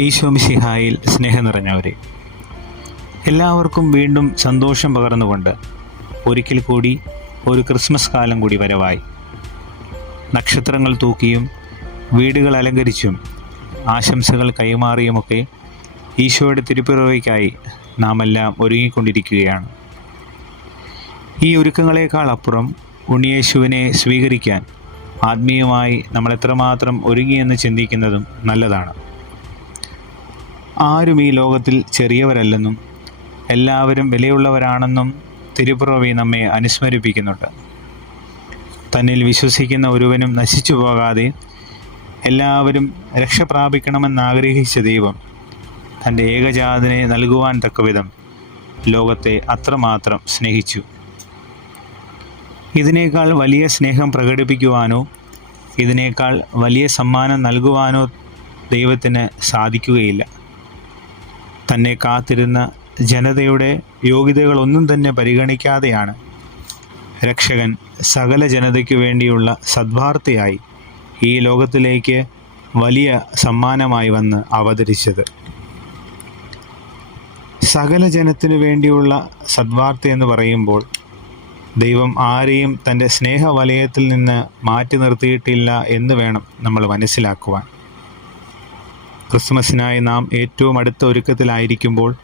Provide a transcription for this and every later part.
ഈശോമിശിഹായിൽ സ്നേഹം നിറഞ്ഞവരെ. എല്ലാവർക്കും വീണ്ടും സന്തോഷം പകർന്നുകൊണ്ട് ഒരിക്കൽ കൂടി ഒരു ക്രിസ്മസ് കാലം കൂടി വരവായി. നക്ഷത്രങ്ങൾ തൂക്കിയും വീടുകൾ അലങ്കരിച്ചും ആശംസകൾ കൈമാറിയുമൊക്കെ ഈശോയുടെ തിരുപ്പിറവയ്ക്കായി നാം എല്ലാം ഒരുങ്ങിക്കൊണ്ടിരിക്കുകയാണ്. ഈ ഒരുക്കങ്ങളെക്കാൾ അപ്പുറം ഉണ്ണിയേശുവിനെ സ്വീകരിക്കാൻ ആത്മീയമായി നമ്മൾ എത്രമാത്രം ഒരുങ്ങിയെന്ന് ചിന്തിക്കുന്നതും നല്ലതാണ്. ആരും ഈ ലോകത്തിൽ ചെറിയവരല്ലെന്നും എല്ലാവരും വിലയുള്ളവരാണെന്നും തിരുപ്പുറവി നമ്മെ അനുസ്മരിപ്പിക്കുന്നുണ്ട്. തന്നിൽ വിശ്വസിക്കുന്ന ഒരുവനും നശിച്ചു പോകാതെ എല്ലാവരും രക്ഷ പ്രാപിക്കണമെന്നാഗ്രഹിച്ച ദൈവം തന്റെ ഏകജാതനെ നൽകുവാൻ തക്കവിധം ലോകത്തെ അത്രമാത്രം സ്നേഹിച്ചു. ഇതിനേക്കാൾ വലിയ സ്നേഹം പ്രകടിപ്പിക്കുവാനോ ഇതിനേക്കാൾ വലിയ സമ്മാനം നൽകുവാനോ ദൈവത്തിന് സാധിക്കുകയില്ല. തന്നെ കാത്തിരുന്ന ജനതയുടെ യോഗ്യതകളൊന്നും തന്നെ പരിഗണിക്കാതെയാണ് രക്ഷകൻ സകല ജനതയ്ക്ക് വേണ്ടിയുള്ള സദ്വാർത്തയായി ഈ ലോകത്തിലേക്ക് വലിയ സമ്മാനമായി വന്ന് അവതരിച്ചത്. സകല ജനത്തിനു വേണ്ടിയുള്ള സദ്വാർത്ത എന്ന് പറയുമ്പോൾ ദൈവം ആരെയും തന്റെ സ്നേഹവലയത്തിൽ നിന്ന് മാറ്റി നിർത്തിയിട്ടില്ല എന്ന് വേണം നമ്മൾ മനസ്സിലാക്കുവാൻ. ക്രിസ്മസിനായി നാം ഏറ്റവും അടുത്ത ഒരുക്കത്തിലായിരിക്കുമ്പോൾ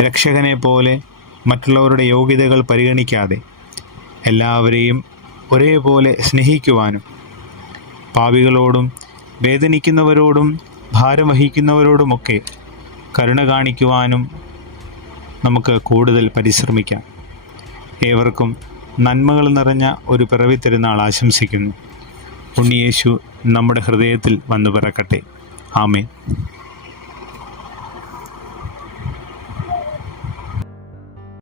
രക്ഷകനെ പോലെ മറ്റുള്ളവരുടെ യോഗ്യതകൾ പരിഗണിക്കാതെ എല്ലാവരെയും ഒരേപോലെ സ്നേഹിക്കുവാനും പാവികളോടും വേദനിക്കുന്നവരോടും ഭാരം വഹിക്കുന്നവരോടുമൊക്കെ കരുണ കാണിക്കുവാനും നമുക്ക് കൂടുതൽ പരിശ്രമിക്കാം. ഏവർക്കും നന്മകൾ നിറഞ്ഞ ഒരു പിറവി തിരുനാൾ ആശംസിക്കുന്നു. ഉണ്ണിയേശു നമ്മുടെ ഹൃദയത്തിൽ വന്നു പിറക്കട്ടെ. हामे